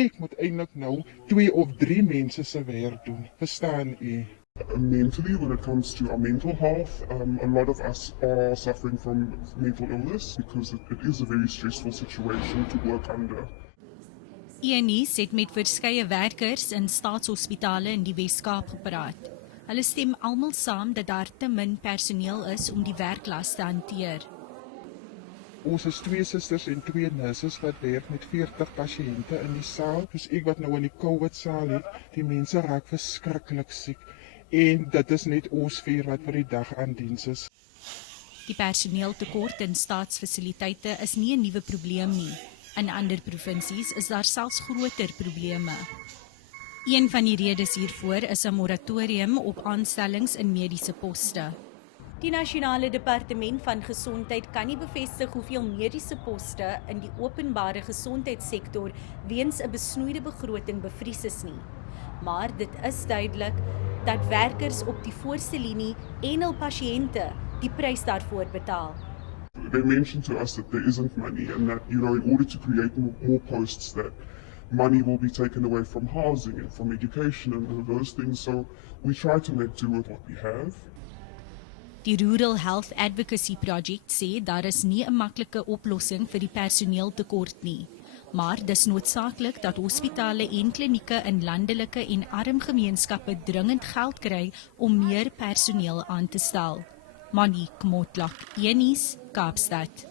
ek moet eintlik nou 2 of 3 mense se werk doen. Verstaan u? Mentally, when it comes to our mental health, a lot of us are suffering from mental illness because it is a very stressful situation to work under. Eunice het met verskeie werkers in staatshospitale in die Wes-Kaap gepraat. Hulle stem almal saam dat daar te min personeel is om die werklas te hanteer. Ons is 2 susters en 2 nurses wat werk met 40 pasiënte in die saal. Dus ek wat nou in die COVID-saal het, die mense raak verskriklik siek. En dit is net ons 4 wat vir die dag aan diens is. Die personeeltekort in staatsfasiliteite is nie 'n nuwe probleem nie. In ander provinsies is daar selfs groter probleme. Een van die redes hiervoor is 'n moratorium op aanstellings in mediese poste. Die Nasionale Departement van Gesondheid kan nie bevestig hoeveel mediese poste in die openbare gesondheidssektor weens 'n besnoeide begroting bevries is nie. Maar dit is duidelik dat werkers op die voorste linie en hul pasiënte die prys daarvoor betaal. They mentioned to us that there isn't money and that, in order to create more posts, that money will be taken away from housing and from education and those things. So we try to make do with what we have. Die Rural Health Advocacy Project sê daar is nie 'n maklike oplossing vir die personeeltekort nie. Maar dis noodsaaklik dat hospitale en klinieke in landelike en arm gemeenskappe dringend geld kry om meer personeel aan te stel. Monique Motlach, Eunice, Kaapstad.